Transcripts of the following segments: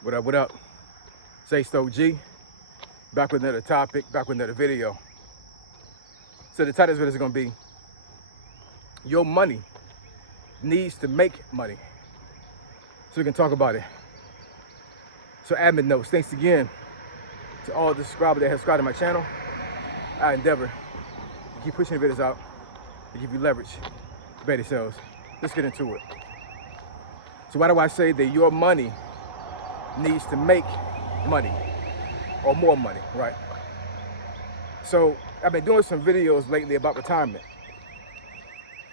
What up, what up? Say Stoke G, back with another topic, back with another video. So the title of this is gonna be, your money needs to make money. So we can talk about it. So admin notes, thanks again to all the subscribers that have subscribed to my channel. I endeavor to keep pushing the videos out to give you leverage to better sales. Let's get into it. So why do I say that your money needs to make money or more money, right? So I've been doing some videos lately about retirement.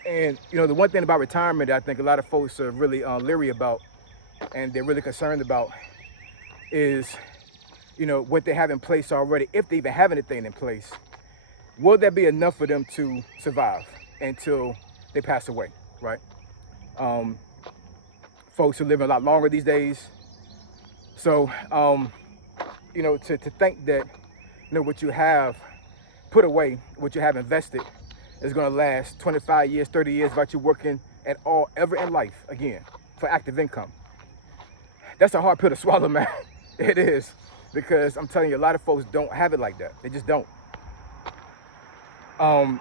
And the one thing about retirement that I think a lot of folks are really leery about and they're really concerned about is, what they have in place already, if they even have anything in place. Will that be enough for them to survive until they pass away, right? Folks are living a lot longer these days. So, to think that, what you have put away, what you have invested is going to last 25 years, 30 years without you working at all ever in life again for active income. That's a hard pill to swallow, man. It is, because I'm telling you, a lot of folks don't have it like that. They just don't. I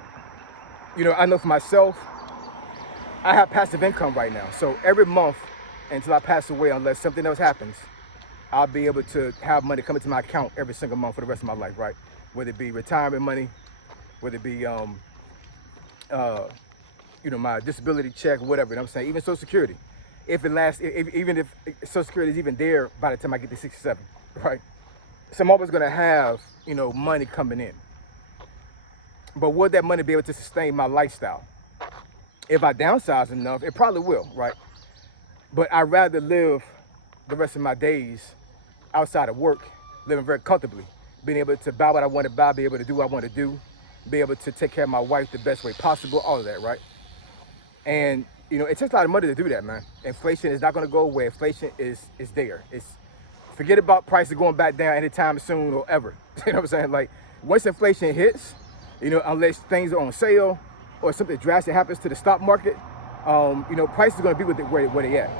know for myself, I have passive income right now. So every month until I pass away, unless something else happens, I'll be able to have money come into my account every single month for the rest of my life, right? Whether it be retirement money, whether it be, my disability check, whatever, you know what I'm saying? Even Social Security. If it lasts, even if Social Security is even there by the time I get to 67, right? So I'm always gonna have, money coming in. But will that money be able to sustain my lifestyle? If I downsize enough, it probably will, right? But I'd rather live the rest of my days outside of work, living very comfortably, being able to buy what I want to buy, be able to do what I want to do, be able to take care of my wife the best way possible, all of that, right? And, it takes a lot of money to do that, man. Inflation is not going to go away. Inflation is there. Forget about prices going back down anytime soon or ever. You know what I'm saying? Like, once inflation hits, unless things are on sale or something drastic happens to the stock market, prices are going to be where they at.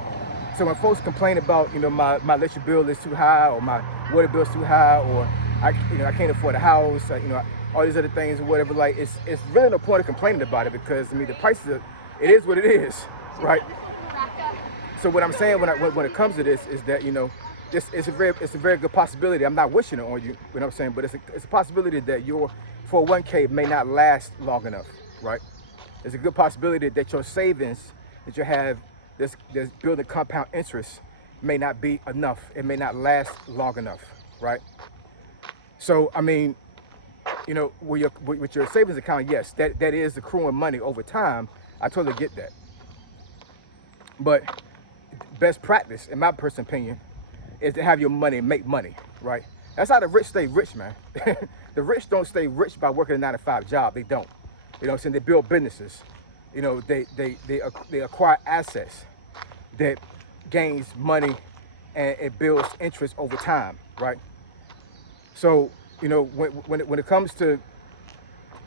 So when folks complain about, my electric bill is too high, or my water bill is too high, or I can't afford a house, all these other things or whatever, like, it's really no point of complaining about it, because the prices it is what it is, right? So what I'm saying when it comes to this is that, it's a very good possibility. I'm not wishing it on you, what I'm saying, but it's a possibility that your 401k may not last long enough, right? There's a good possibility that your savings that you have that's building compound interest may not be enough. It may not last long enough, right? So, with your savings account, yes, that is accruing money over time. I totally get that. But best practice, in my personal opinion, is to have your money make money, right? That's how the rich stay rich, man. The rich don't stay rich by working a 9-to-5 job. They don't. You know what I'm saying? They build businesses. They acquire assets that gains money and it builds interest over time, right? So, when it comes to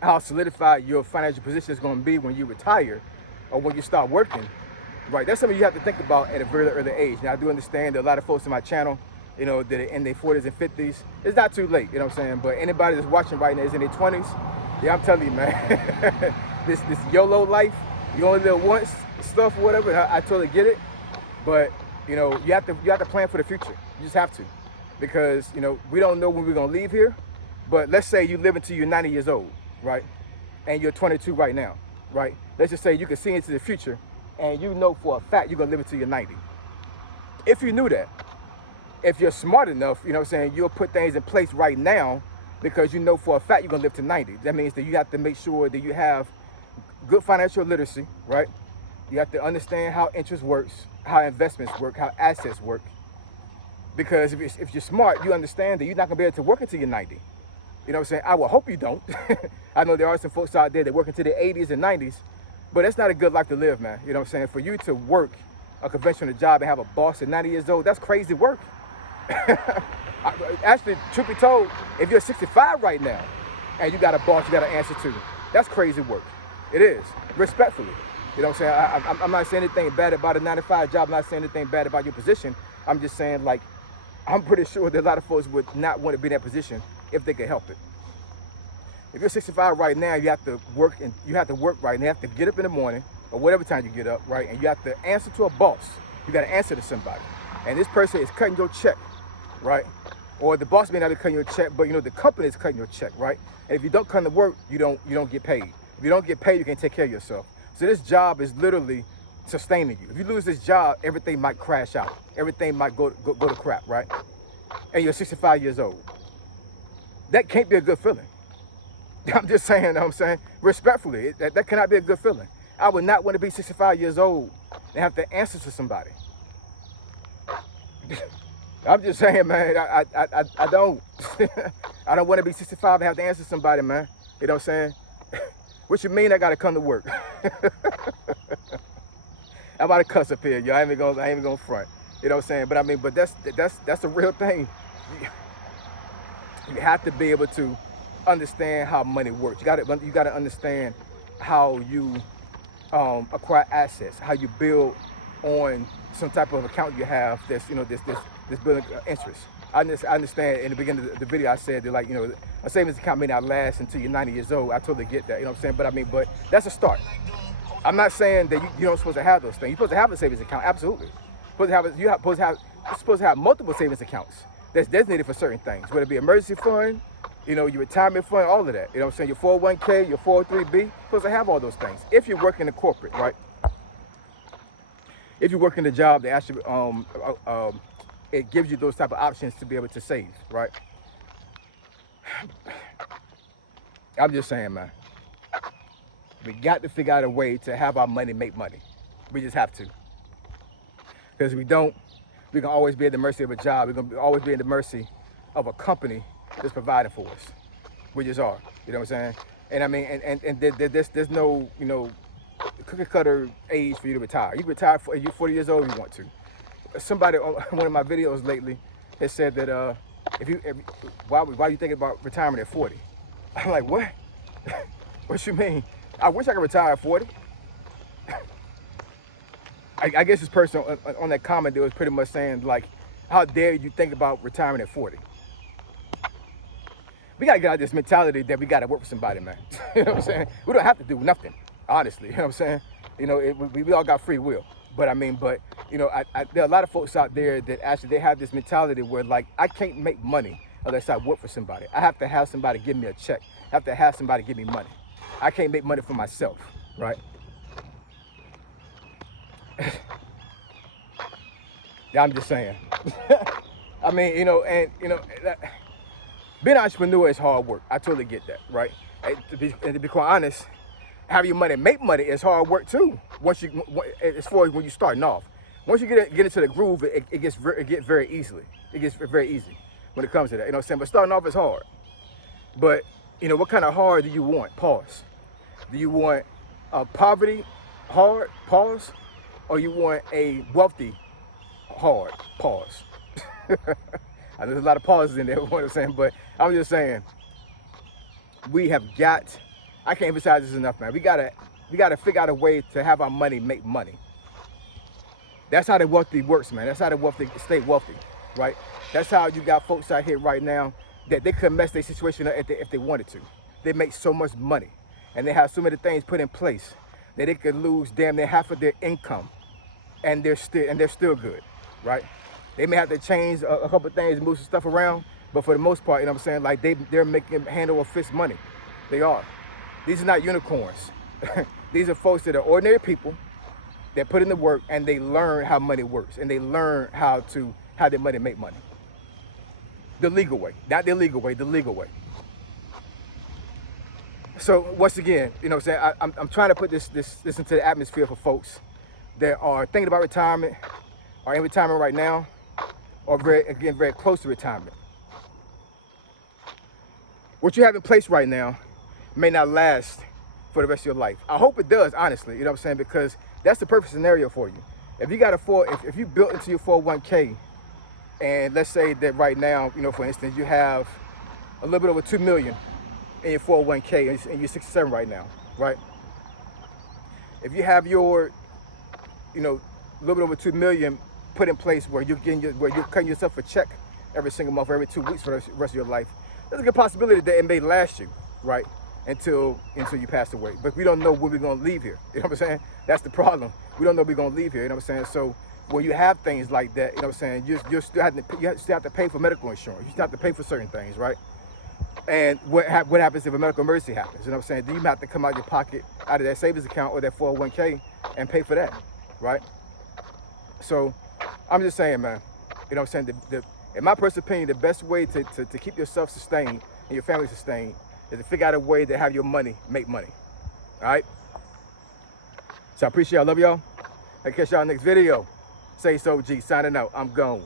how solidified your financial position is going to be when you retire or when you start working, right? That's something you have to think about at a very early age. Now, I do understand that a lot of folks in my channel, that are in their 40s and 50s. It's not too late, you know what I'm saying? But anybody that's watching right now is in their 20s. Yeah, I'm telling you, man, this YOLO life, you only live once, stuff, whatever. I totally get it. But, you have to plan for the future. You just have to. Because, we don't know when we're going to leave here. But let's say you live until you're 90 years old, right? And you're 22 right now, right? Let's just say you can see into the future and you know for a fact you're going to live until you're 90. If you knew that, if you're smart enough, you'll put things in place right now because you know for a fact you're going to live to 90. That means that you have to make sure that you have good financial literacy, right? You have to understand how interest works, how investments work, how assets work. Because if you're smart, you understand that you're not going to be able to work until you're 90. You know what I'm saying? I will hope you don't. I know there are some folks out there that work into their 80s and 90s, but that's not a good life to live, man. You know what I'm saying? For you to work a conventional job and have a boss at 90 years old, that's crazy work. Actually, truth be told, if you're 65 right now and you got a boss you got to answer to, that's crazy work. It is, respectfully. You know what I'm saying? I'm not saying anything bad about a 9-to-5 job. I'm not saying anything bad about your position. I'm just saying, like, I'm pretty sure that a lot of folks would not want to be in that position if they could help it. If you're 65 right now, you have to work, and you have to work right, and you have to get up in the morning or whatever time you get up, right? And you have to answer to a boss. You got to answer to somebody, and this person is cutting your check, right? Or the boss may not be cutting your check, but the company is cutting your check, right? And if you don't come to work, you don't get paid. If you don't get paid, you can't take care of yourself. So this job is literally sustaining you. If you lose this job, everything might crash out. Everything might go to crap, right? And you're 65 years old. That can't be a good feeling. I'm just saying, you know what I'm saying? Respectfully, that cannot be a good feeling. I would not want to be 65 years old and have to answer to somebody. I'm just saying, man, I don't. I don't want to be 65 and have to answer to somebody, man. You know what I'm saying? What you mean I got to come to work? I'm about to cuss up here, yo. I ain't even gonna front. You know what I'm saying? But I mean, but that's a real thing. You have to be able to understand how money works. You gotta understand how you acquire assets, how you build on some type of account you have that's this building interest. I understand in the beginning of the video I said that, like, a savings account may not last until you're 90 years old. I totally get that, you know what I'm saying? But I mean, but that's a start. I'm not saying that you don't supposed to have those things. You're supposed to have a savings account, absolutely. You're supposed to have multiple savings accounts that's designated for certain things, whether it be emergency fund, your retirement fund, all of that. You know what I'm saying? Your 401k, your 403b, you're supposed to have all those things. If you're working in corporate, right? If you work in the job that actually it gives you those type of options to be able to save, right? I'm just saying, man. We got to figure out a way to have our money make money. We just have to. Because if we don't, we're going to always be at the mercy of a job. We're going to always be at the mercy of a company that's providing for us. We just are. You know what I'm saying? And I mean, and there's no, cookie cutter age for you to retire. You can retire you're 40 years old if you want to. Somebody on one of my videos lately has said that why are you thinking about retirement at 40? I'm like, what? What you mean? I wish I could retire at 40. I guess this person on that comment there was pretty much saying, like, how dare you think about retirement at 40? We got to get out of this mentality that we got to work for somebody, man. You know what I'm saying? We don't have to do nothing, honestly. You know what I'm saying? We all got free will. But I mean, there are a lot of folks out there that actually they have this mentality where, like, I can't make money unless I work for somebody. I have to have somebody give me a check. I have to have somebody give me money. I can't make money for myself, right? Yeah, I'm just saying. I mean, being an entrepreneur is hard work. I totally get that, right? And to be quite honest, having your money make money is hard work too. As far as when you're starting off, once you get into the groove, it gets very easily. It gets very easy when it comes to that. You know what I'm saying? But starting off is hard. But what kind of hard do you want? Pause. Do you want poverty hard? Pause. Or you want a wealthy hard? Pause. There's a lot of pauses in there. You know what I'm saying? But I'm just saying, we have got. I can't emphasize this enough, man. We gotta figure out a way to have our money make money. That's how the wealthy works, man. That's how the wealthy stay wealthy, right? That's how you got folks out here right now that they could mess their situation up if they wanted to. They make so much money, and they have so many things put in place that they could lose damn near half of their income, and they're still good, right? They may have to change a couple of things, move some stuff around, but for the most part, you know what I'm saying? Like they're making handle of fist money. They are. These are not unicorns. These are folks that are ordinary people that put in the work and they learn how money works and they learn how their money make money. The legal way, not the illegal way, the legal way. So once again, you know what I'm saying? I'm trying to put this into the atmosphere for folks that are thinking about retirement, are in retirement right now, or very close to retirement. What you have in place right now may not last for the rest of your life. I hope it does, honestly, you know what I'm saying? Because that's the perfect scenario for you. If you got if you built into your 401k, and let's say that right now, for instance, you have a little bit over 2 million in your 401k and you're 67 right now, right? If you have your, a little bit over 2 million put in place where you're cutting yourself a check every single month, every 2 weeks for the rest of your life, there's a good possibility that it may last you, right, until you pass away. But we don't know when we're gonna leave here. You know what I'm saying? That's the problem. We don't know we're gonna leave here. You know what I'm saying? So when you have things like that, you know what I'm saying, you still have to pay for medical insurance. You still have to pay for certain things, right? And what happens if a medical emergency happens? You know what I'm saying? Do you have to come out of your pocket, out of that savings account or that 401k, and pay for that, right? So I'm just saying, man. You know what I'm saying? In my personal opinion, the best way to keep yourself sustained and your family sustained is to figure out a way to have your money make money. All right? So I appreciate y'all. Love y'all. I'll catch y'all next video. Say so, G. Signing out. I'm gone.